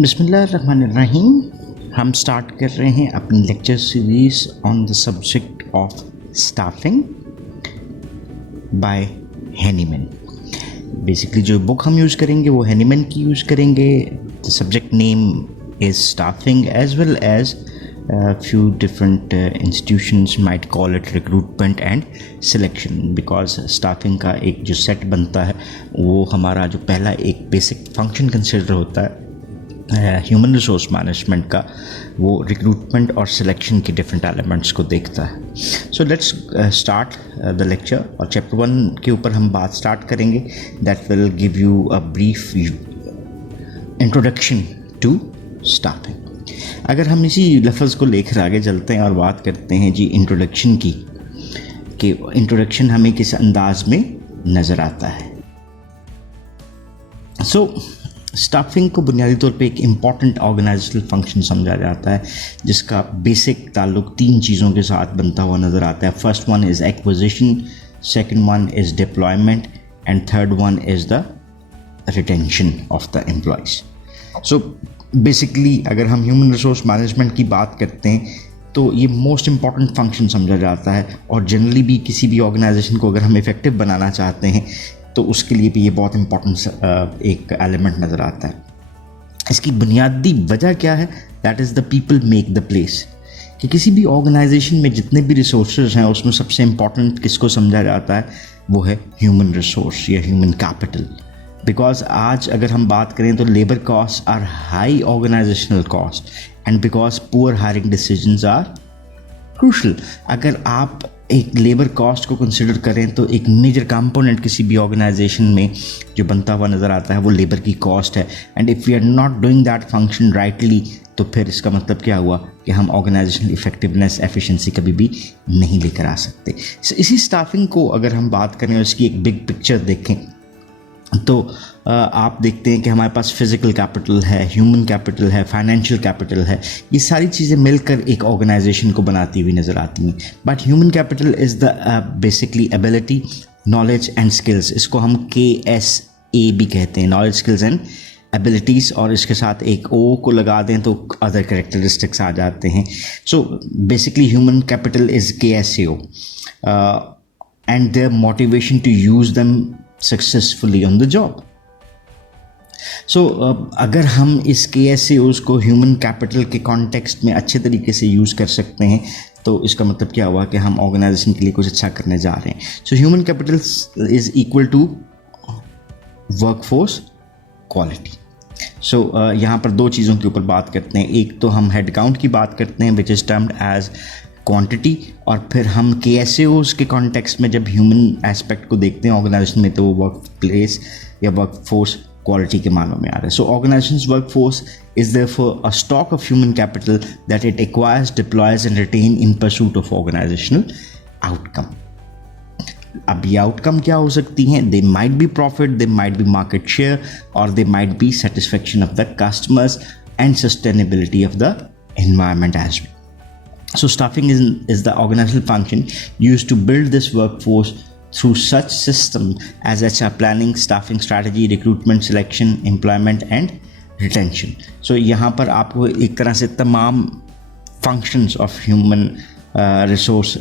बिस्मिल्लाहिर्रहमानिर्रहीम। हम स्टार्ट कर रहे हैं अपनी lecture series on the subject of staffing by Heneman. Basically जो बुक हम यूज़ करेंगे वो हैनीमैन की यूज़ करेंगे। The subject name is staffing as well as few different institutions might call it recruitment and selection, because staffing का एक जो set बनता है वो हमारा जो पहला एक बेसिक फंक्शन कंसिडर होता है ह्यूमन रिसोर्स मैनेजमेंट का, वो रिक्रूटमेंट और सिलेक्शन के डिफरेंट एलिमेंट्स को देखता है। So let's start the lecture. और चैप्टर 1 के ऊपर हम बात स्टार्ट करेंगे that will give you a brief introduction to staffing. अगर हम इसी लफ्ज़ को लेकर आगे चलते हैं और बात करते हैं जी इंट्रोडक्शन की, कि इंट्रोडक्शन हमें किस अंदाज में नज़र आता है। स्टाफिंग को बुनियादी तौर पे एक इम्पॉर्टेंट ऑर्गेनाइजेशनल फंक्शन समझा जाता है जिसका बेसिक ताल्लुक 3 चीज़ों के साथ बनता हुआ नज़र आता है। First one is acquisition, second one is deployment and third one is the retention of the employees. So basically अगर हम ह्यूमन रिसोर्स मैनेजमेंट की बात करते हैं तो ये मोस्ट इम्पॉर्टेंट फंक्शन समझा जाता है, और जनरली भी किसी भी ऑर्गेनाइजेशन को अगर हम इफ़ेक्टिव बनाना चाहते हैं तो उसके लिए भी ये बहुत इम्पॉर्टेंट एक एलिमेंट नज़र आता है। इसकी बुनियादी वजह क्या है? That is the people make the place. कि किसी भी ऑर्गेनाइजेशन में जितने भी रिसोर्सेज हैं उसमें सबसे इम्पॉर्टेंट किसको समझा जाता है? वो है ह्यूमन रिसोर्स या ह्यूमन कैपिटल। बिकॉज आज अगर हम बात करें तो labour cost are high organisational cost and because poor hiring decisions are crucial. अगर आप एक लेबर कॉस्ट को कंसिडर करें तो एक मेजर कंपोनेंट किसी भी ऑर्गेनाइजेशन में जो बनता हुआ नज़र आता है वो लेबर की कॉस्ट है। And if we are not doing that function rightly तो फिर इसका मतलब क्या हुआ कि हम ऑर्गेनाइजेशनल इफेक्टिवनेस एफिशिएंसी कभी भी नहीं लेकर आ सकते। इसी स्टाफिंग को अगर हम बात करें और इसकी एक बिग पिक्चर देखें तो आप देखते हैं कि हमारे पास फिज़िकल कैपिटल है, ह्यूमन कैपिटल है, फाइनेंशियल कैपिटल है। ये सारी चीज़ें मिलकर एक ऑर्गेनाइजेशन को बनाती हुई नज़र आती हैं। But human capital is the basically ability, knowledge and skills. इसको हम KSA भी कहते हैं, नॉलेज, स्किल्स एंड एबिलिटीज़, और इसके साथ एक O को लगा दें तो अदर कैरेक्टरिस्टिक्स आ जाते हैं। So basically human capital is KSAO and their motivation to use them successfully on the job. So अगर हम इस KSAOs को ह्यूमन कैपिटल के कॉन्टेक्स्ट में अच्छे तरीके से यूज़ कर सकते हैं तो इसका मतलब क्या हुआ कि हम ऑर्गेनाइजेशन के लिए कुछ अच्छा करने जा रहे हैं। So human capital is equal to workforce quality. So यहाँ पर 2 चीज़ों के ऊपर बात करते हैं। एक तो हम हेड काउंट की बात करते हैं which is termed as quantity, और फिर हम KSAOs के कॉन्टेक्स्ट में जब ह्यूमन एस्पेक्ट को देखते हैं ऑर्गेनाइजेशन में तो वो वर्क प्लेस या वर्क फोर्स क्वालिटी के मानों में आ रहा है। So organisations work force is therefore a stock of human capital that it acquires, deploys and retain in pursuit of organisational outcome. अब ये आउटकम क्या हो सकती हैं? They might be profit, they might be market share, और they might be satisfaction of the customers and sustainability of the environment as well. So staffing is the organizational function used to build this workforce through such system as HR planning, staffing strategy, recruitment, selection, employment and retention. So यहाँ पर आपको एक तरह से तमाम functions of human resource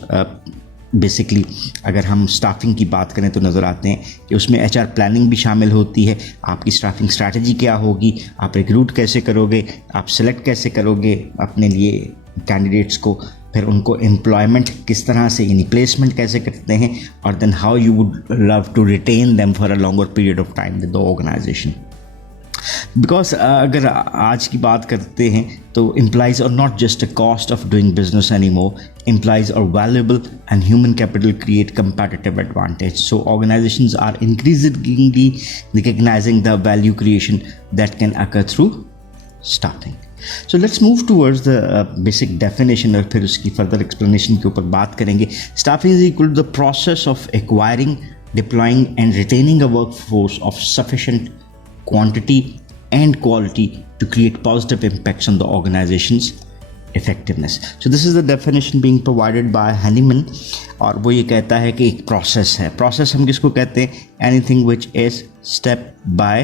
basically अगर हम staffing की बात करें तो नज़र आते हैं कि उसमें HR प्लानिंग भी शामिल होती है। आपकी स्टाफिंग स्ट्रैटेजी क्या होगी, आप रिक्रूट कैसे करोगे, आप सेलेक्ट कैसे करोगे अपने लिए कैंडिडेट्स को, फिर उनको एम्प्लॉयमेंट किस तरह से यानी प्लेसमेंट कैसे करते हैं, और then how you would love to retain them for a longer period of time with the organisation. Because अगर आज की बात करते हैं तो employees are not just a cost of doing business any more, employees are valuable and human capital create competitive advantage. So organisations are increasingly recognising the value creation that can occur through staffing. So let's move towards the basic definition और फिर उसकी further explanation के ऊपर बात करेंगे। Staffing is equal to the process of acquiring, deploying and retaining a workforce of sufficient quantity and quality to create positive impacts on the organization's effectiveness. So this is the definition being provided by Henneman, और वो ये कहता है कि एक process है। Process हम किसको कहते हैं? Anything which is step by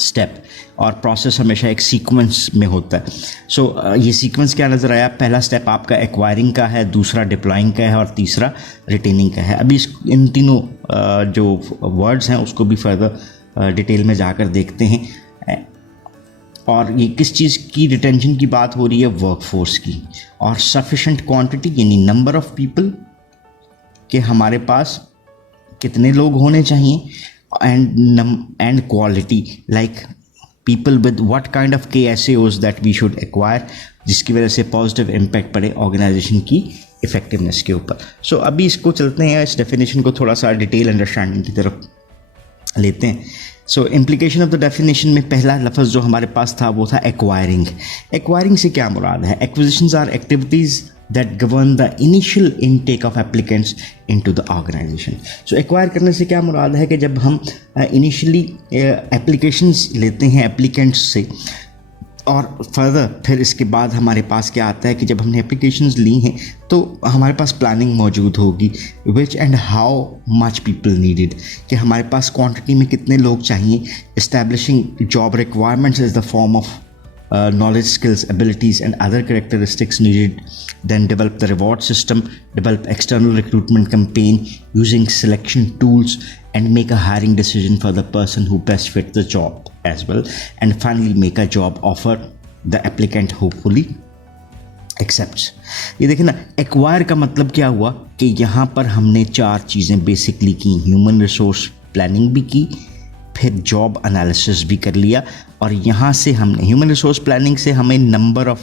step और प्रोसेस हमेशा एक सीक्वेंस में होता है. सो ये सीक्वेंस क्या नज़र आया? पहला स्टेप आपका एक्वायरिंग का है, दूसरा डिप्लॉइंग का है और तीसरा रिटेनिंग का है. अभी इन तीनों जो वर्ड्स हैं उसको भी फर्दर डिटेल में जाकर देखते हैं. और ये किस चीज़ की रिटेंशन की बात हो रही है? वर्कफोर्स की. और सफिशेंट क्वांटिटी यानी नंबर ऑफ पीपल कि हमारे पास कितने लोग होने चाहिए, and quality like people with what kind of KSAOs that we should acquire, जिसकी वजह से पॉजिटिव इम्पैक्ट पड़े ऑर्गेनाइजेशन की इफेक्टिवनेस के ऊपर. सो अभी इसको चलते हैं, इस डेफिनेशन को थोड़ा सा डिटेल अंडरस्टैंडिंग की तरफ लेते हैं. सो इम्प्लीकेशन ऑफ द डेफिनेशन में पहला लफ्ज़ जो हमारे पास था वो था एक्वायरिंग. एक्वायरिंग से क्या मुराद है? Acquisitions are activities that govern the initial intake of applicants into the organization. So acquire करने से क्या मुराद है कि जब हम initially applications लेते हैं applicants से और फर्दर फिर इसके बाद हमारे पास क्या आता है कि जब हमने एप्लीकेशंस ली हैं तो हमारे पास प्लानिंग मौजूद होगी, which and how much people needed, कि हमारे पास क्वांटिटी में कितने लोग चाहिए. Establishing job requirements is the form of knowledge, skills, abilities and other characteristics needed. Then develop the reward system, develop external recruitment campaign using selection tools and make a hiring decision for the person who best fit the job as well. And finally make a job offer the applicant hopefully accepts. ये देखिए ना, acquire का मतलब क्या हुआ कि यहाँ पर हमने 4 चीज़ें बेसिकली की. ह्यूमन रिसोर्स प्लानिंग भी की, फिर जॉब एनालिसिस भी कर लिया, और यहाँ से हमने ह्यूमन रिसोर्स प्लानिंग से हमें नंबर ऑफ़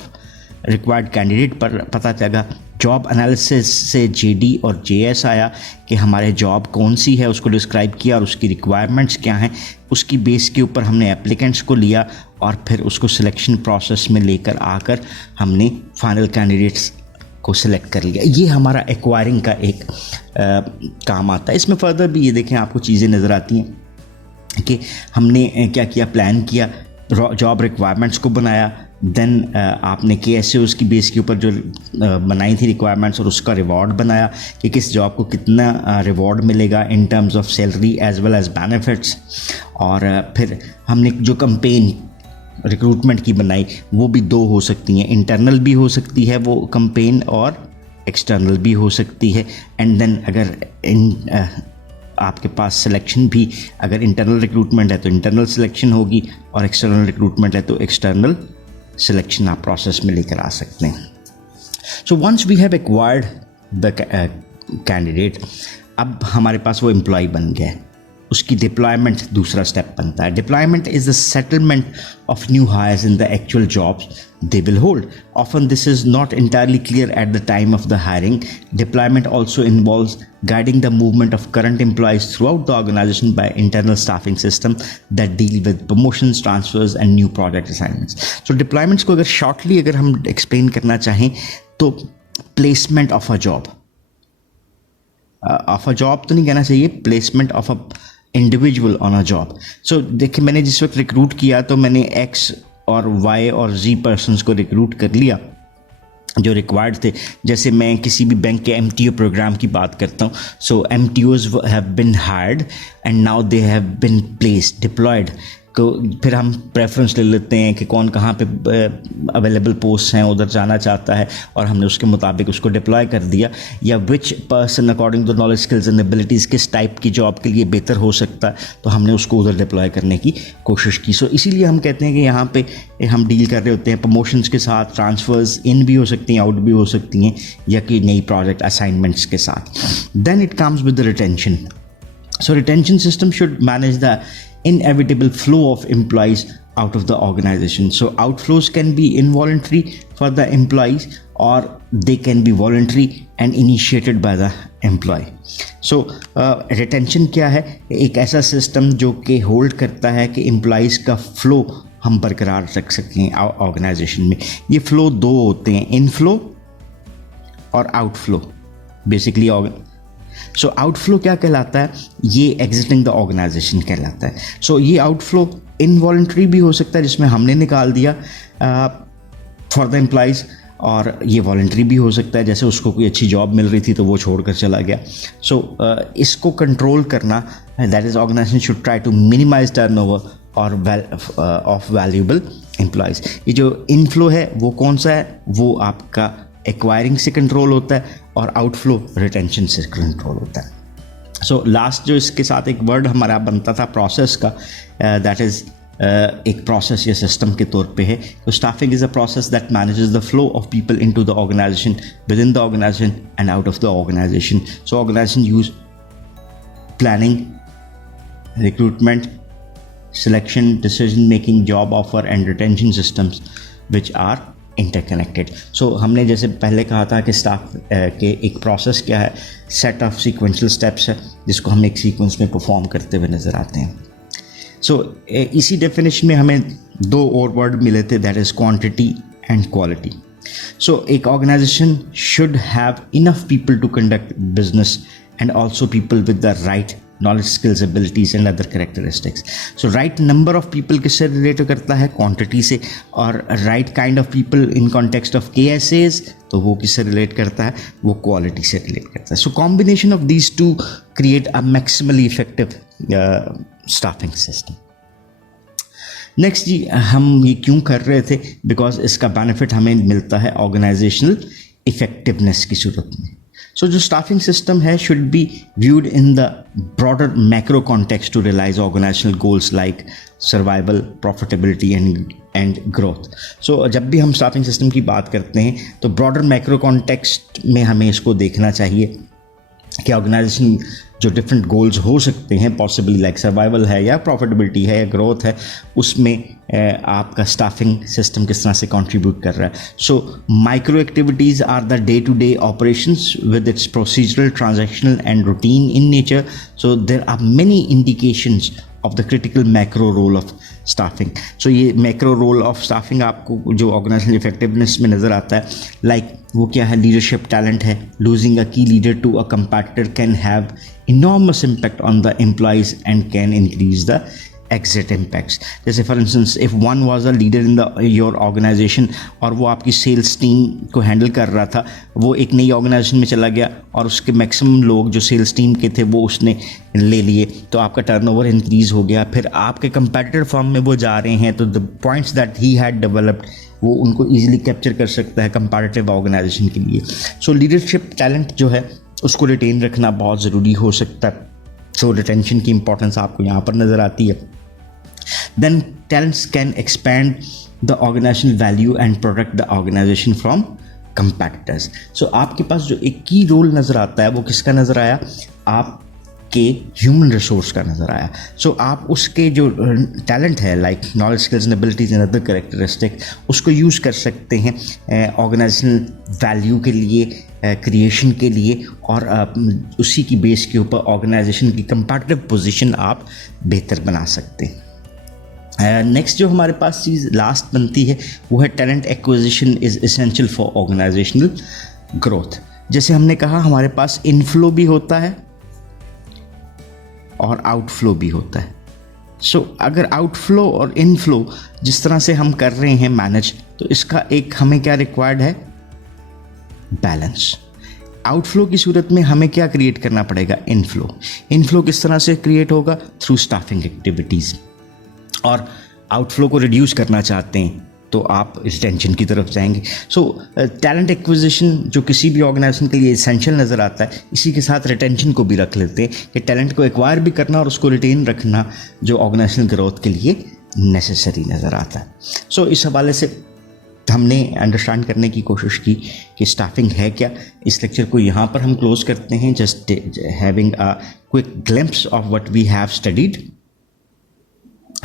रिक्वायर्ड कैंडिडेट पर पता चला. जॉब एनालिसिस से जेडी और जेएस आया कि हमारे जॉब कौन सी है, उसको डिस्क्राइब किया और उसकी रिक्वायरमेंट्स क्या हैं. उसकी बेस के ऊपर हमने एप्लीकेंट्स को लिया और फिर उसको सिलेक्शन प्रोसेस में लेकर आकर हमने फाइनल कैंडिडेट्स को सिलेक्ट कर लिया. ये हमारा एक्वायरिंग का एक काम आता है. इसमें फर्दर भी ये देखें आपको चीज़ें नज़र आती हैं कि हमने क्या किया, प्लान किया, जॉब रिक्वायरमेंट्स को बनाया, देन आपने KSAOs की बेस के ऊपर जो बनाई थी रिक्वायरमेंट्स और उसका रिवॉर्ड बनाया कि किस जॉब को कितना रिवॉर्ड मिलेगा in terms of salary as well as benefits. और फिर हमने जो कंपेन रिक्रूटमेंट की बनाई वो भी 2 हो सकती हैं, इंटरनल भी हो सकती है वो कंपेन और एक्सटर्नल भी हो सकती है. एंड देन अगर आपके पास सिलेक्शन भी, अगर इंटरनल रिक्रूटमेंट है तो इंटरनल सिलेक्शन होगी और एक्सटर्नल रिक्रूटमेंट है तो एक्सटर्नल सिलेक्शन आप प्रोसेस में लेकर आ सकते हैं. So once we have acquired the candidate, अब हमारे पास वो एम्प्लॉय बन गया है, उसकी डिप्लॉयमेंट दूसरा स्टेप बनता है. Deployment is the settlement of new hires in the actual jobs they will hold. Often this is not entirely clear at the time of the hiring. Deployment also involves guiding the movement of current employees throughout the organization by internal staffing system that deal with promotions, transfers and new project assignments. So deployments को अगर shortly अगर हम explain करना चाहें तो placement of a job, of a job तो नहीं कहना चाहिए, placement of a individual on a job. So देखिए, मैंने जिस वक्त रिक्रूट किया तो मैंने X और Y और Z पर्सनस को रिक्रूट कर लिया जो रिक्वायर्ड थे. जैसे मैं किसी भी बैंक के MTO प्रोग्राम की बात करता हूँ, so MTOs have been hired and now they have been placed, deployed. तो फिर हम प्रेफरेंस ले लेते हैं कि कौन कहाँ पे अवेलेबल पोस्ट हैं, उधर जाना चाहता है और हमने उसके मुताबिक उसको डिप्लॉय कर दिया. या which person according to knowledge, skills and abilities किस टाइप की जॉब के लिए बेहतर हो सकता है, तो हमने उसको उधर डिप्लॉय करने की कोशिश की. सो इसीलिए हम कहते हैं कि यहाँ पे हम डील कर रहे होते हैं प्रमोशंस के साथ, ट्रांसफ़र्स इन भी हो सकती हैं, आउट भी हो सकती हैं, या कि नई प्रोजेक्ट असाइनमेंट्स के साथ. Then it comes with the retention. So retention system should manage the inevitable flow of employees out of the organization. So outflows can be involuntary for the employees or they can be voluntary and initiated by the employee. So retention क्या है? एक ऐसा system जो कि hold करता है कि employees का फ्लो हम बरकरार रख सकते हैं ऑर्गेनाइजेशन में. ये फ्लो 2 होते हैं, इनफ्लो और आउटफ्लो बेसिकली. सो आउटफ्लो क्या कहलाता है? ये एग्जिटिंग द ऑर्गेनाइजेशन कहलाता है. सो ये आउटफ्लो इनवॉलंटरी भी हो सकता है जिसमें हमने निकाल दिया फॉर द एम्प्लॉइज़, और ये वॉलंटरी भी हो सकता है जैसे उसको कोई अच्छी जॉब मिल रही थी तो वो छोड़कर चला गया. सो इसको कंट्रोल करना, that is organisation should try to minimise turnover और ऑफ वैल्यूएबल एम्प्लॉयज़। ये जो इनफ्लो है वो कौन सा है, वो आपका एक्वायरिंग से कंट्रोल होता है और आउटफ्लो रिटेंशन से कंट्रोल होता है। सो लास्ट जो इसके साथ एक वर्ड हमारा बनता था प्रोसेस का, दैट इज़ एक प्रोसेस या सिस्टम के तौर पे है। तो staffing is a process that manages the flow of people into the organisation, within the organisation and out of the organisation. So organisation use planning, recruitment, selection, decision making, job offer and retention systems which are interconnected. So हमने जैसे पहले कहा था कि staff के एक process क्या है, सेट ऑफ सीक्वेंशियल स्टेप्स है जिसको हम एक सीक्वेंस में परफॉर्म करते हुए नज़र आते हैं। सो इसी डेफिनेशन में हमें दो और वर्ड मिले थे, that is quantity and quality. So एक organisation should have enough people to conduct business and also people with the right knowledge, skills, abilities and other characteristics. So right number of people किससे relate करता है, quantity से, और right kind of people in context of KSAs तो वो किससे relate करता है, वो क्वालिटी से रिलेट करता है। So combination of these two create a maximally effective staffing system. Next जी, हम ये क्यों कर रहे थे, बिकॉज इसका बेनिफिट हमें मिलता है ऑर्गेनाइजेशनल इफेक्टिवनेस की सूरत में। So जो स्टाफिंग सिस्टम है should be viewed in the broader macro context to realize organizational goals like survival, profitability and growth. So जब भी हम स्टाफिंग सिस्टम की बात करते हैं तो broader macro context में हमें इसको देखना चाहिए कि ऑर्गेनाइजेशन जो डिफरेंट गोल्स हो सकते हैं, पॉसिबली लाइक सर्वाइवल है या प्रॉफिटेबिलिटी है या ग्रोथ है, उसमें आपका स्टाफिंग सिस्टम किस तरह से कंट्रीब्यूट कर रहा है। So micro activities are the day to day operations with its procedural, transactional and routine in nature. So there are many indications of the critical macro role of staffing. So ये macro role of staffing आपको जो organisational effectiveness में नज़र आता है, like वो क्या है, लीडरशिप टैलेंट है। Losing a key leader to a competitor can have enormous impact on the employees and can increase the exit impacts. जैसे for instance if one was a leader in the your organisation और वो आपकी sales team को handle कर रहा था, वो एक नई ऑर्गेनाइजेशन में चला गया और उसके मैक्सिमम लोग जो सेल्स टीम के थे वो उसने ले लिए, तो आपका टर्नओवर इंक्रीज़ हो गया। फिर आपके कंपेटिटर फर्म में वो जा रहे हैं तो the points that he had developed वो उनको ईजिली कैप्चर कर सकता है कंपैरेटिव ऑर्गेनाइजेशन के लिए। सो लीडरशिप टैलेंट जो है उसको रिटेन रखना बहुत ज़रूरी हो सकता है। सो रिटेंशन की इंपॉर्टेंस आपको यहाँ पर नज़र आती है। Then talents can expand the organisational value and protect the organisation from competitors. So आपके पास जो एक की रोल नज़र आता है वो किसका नज़र आया, आपके ह्यूमन रिसोर्स का नज़र आया। सो आप उसके जो टैलेंट है like knowledge, skills and abilities and other characteristic, उसको यूज़ कर सकते हैं ऑर्गेनाइजेशनल वैल्यू के लिए, क्रिएशन के लिए, और उसी की बेस के ऊपर ऑर्गेनाइजेशन की कंपैटिटिव पोजीशन आप बेहतर बना सकते हैं। नेक्स्ट जो हमारे पास चीज़ लास्ट बनती है वो है talent acquisition is essential for organisational growth. जैसे हमने कहा हमारे पास इनफ्लो भी होता है और आउटफ्लो भी होता है। सो अगर आउटफ्लो और इनफ्लो जिस तरह से हम कर रहे हैं मैनेज, तो इसका एक हमें क्या रिक्वायर्ड है, बैलेंस। आउटफ्लो की सूरत में हमें क्या क्रिएट करना पड़ेगा, इनफ्लो। इनफ्लो किस तरह से क्रिएट होगा, थ्रू स्टाफिंग एक्टिविटीज़। और आउटफ्लो को रिड्यूस करना चाहते हैं तो आप रिटेंशन की तरफ जाएंगे। सो टैलेंट एक्विजिशन जो किसी भी ऑर्गेनाइजेशन के लिए एसेंशियल नज़र आता है, इसी के साथ रिटेंशन को भी रख लेते हैं कि टैलेंट को एक्वायर भी करना और उसको रिटेन रखना जो ऑर्गेनाइजेशनल ग्रोथ के लिए नेसेसरी नज़र आता है। सो इस हवाले से हमने अंडरस्टैंड करने की कोशिश की कि स्टाफिंग है क्या। इस लेक्चर को यहाँ पर हम क्लोज करते हैं, just having a quick glimpse of what we have studied.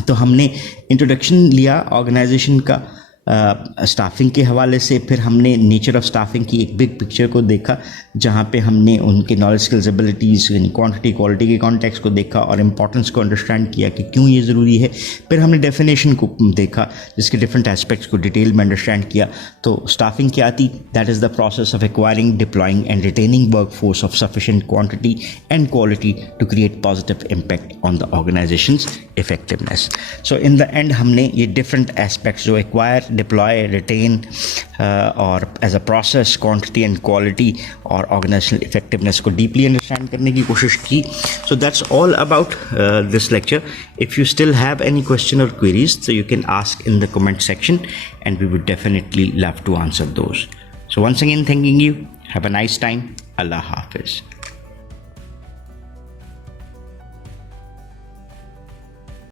तो हमने इंट्रोडक्शन लिया ऑर्गेनाइजेशन का स्टाफिंग के हवाले से, फिर हमने नेचर ऑफ स्टाफिंग की एक बिग पिक्चर को देखा जहाँ पे हमने उनके नॉलेज, स्किल्स, एबिलिटीज़, यानी क्वांटिटी, क्वालिटी के कॉन्टेक्स्ट को देखा और इम्पोर्टेंस को अंडरस्टैंड किया कि क्यों ये ज़रूरी है। फिर हमने डेफिनेशन को देखा जिसके डिफरेंट एस्पेक्ट्स को डिटेल में अंडरस्टैंड किया। तो स्टाफिंग क्या थी, that is the process of acquiring, deploying and retaining work force of sufficient quantity and quality to create positive impact on the organisation's effectiveness. So in the end हमने ये different aspects जो acquire, deploy, retain, और as a process quantity and quality और organisational effectiveness को deeply understand करने की कोशिश की. So that's all about this lecture. If you still have any question और queries, so you can ask in the comment section and we would definitely love to answer those. So once again, thanking you. Have a nice time. Allah Hafiz.